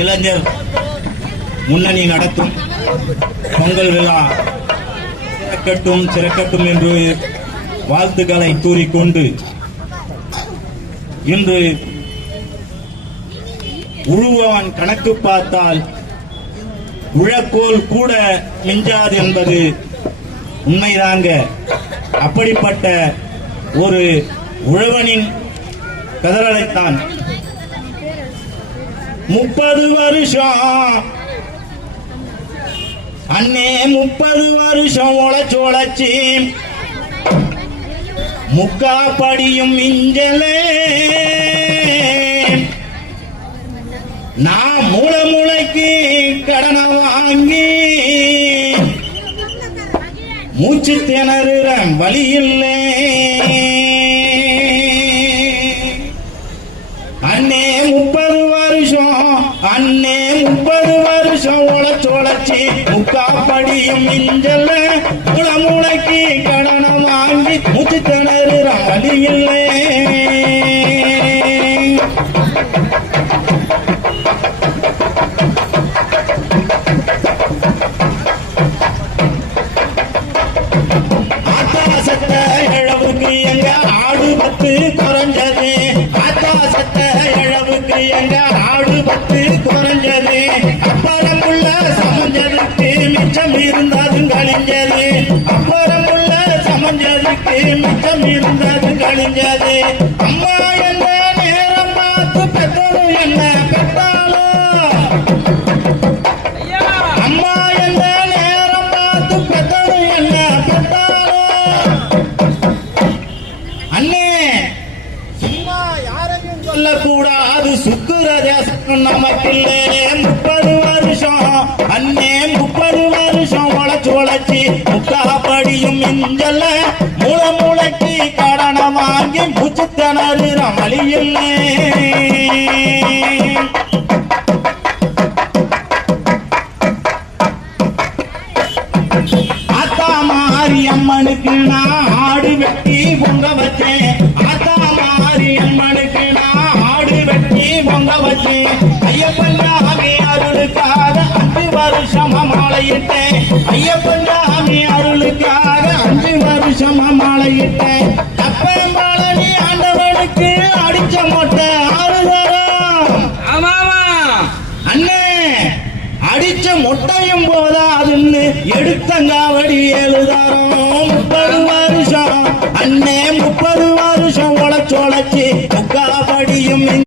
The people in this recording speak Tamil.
இளைஞர் முன்னணி நடத்தும் பொங்கல் விழா சிறக்கட்டும் என்று வாழ்த்துக்களை கூறிக்கொண்டு இன்று உழுவான் கணக்கு பார்த்தால் உழக்கோல் கூட மிஞ்சாது என்பது உண்மைதாங்க. அப்படிப்பட்ட ஒரு உழவனின் கதறலைத்தான் 30 வருஷம் அண்ணே 30 வருஷம் உழைச்சு முக்கா படியும் மிஞ்சலே நான் மூளைக்கு கடனை வாங்கி மூச்சு திணறுற வழி இல்லை அண்ணே 30 வருஷம் உழைச்சு முக்கா படியும் மிஞ்சல மூளைக்கு கடனை வாங்கி மூச்சு திணறுற வழி இல்லை எங்க ஆடு 10 குறைஞ்சது ஆத்தாசத்த இழவுக்கு எங்க ஆடு 10 குறைஞ்சது அப்புறமுள்ள சமஞ்சதுக்கு மிச்சம் இருந்தாலும் கழிஞ்சது அப்புறமுள்ள சமஞ்சதுக்கு மிச்சம் இருந்தாலும் கழிஞ்சது அம்மா என்ன நேரம் பார்த்து பெற்றோம் என்ன பெற்றாலோ அம்மா என்ன நேரம் பார்த்து பெற்றோம் என்ன பெற்றாலோ அண்ணே சும்மா யாரையும் சொல்லக்கூடாது சுக்குற தேசம் நமக்கில்லை 30 வருஷம் அண்ணே 30 வருஷம் உழைச்சு முக்கா படியும் மிஞ்சல மூளைக்கு கடனை வாங்கி மூச்சு திணறுற வழி இல்லை ஆத்தா மாரி அம்மனுக்கு நான் ஆடு வெட்டி பொங்க வச்சேன் ஆத்தா மாரி அம்மனுக்கு நான் ஆடு வெட்டி பொங்க வச்சேன் ஐயப்பன் சாமி அருளுக்காக 5 வருஷமா மாலையிட்டேன் ஐயப்பன் சாமி அருளுக்காக 5 வருஷமா மாலையிட்டேன் அப்பம்பழனி ஆண்டவனுக்கு அடிச்ச மொட்டை 6 தரம் அண்ணே அடிச்ச மொட்டையும் போதாதுன்னு எடுத்தங்காவடி 7 தரம் 30 வருஷம் அண்ணே 30 வருஷம் உழைச்சு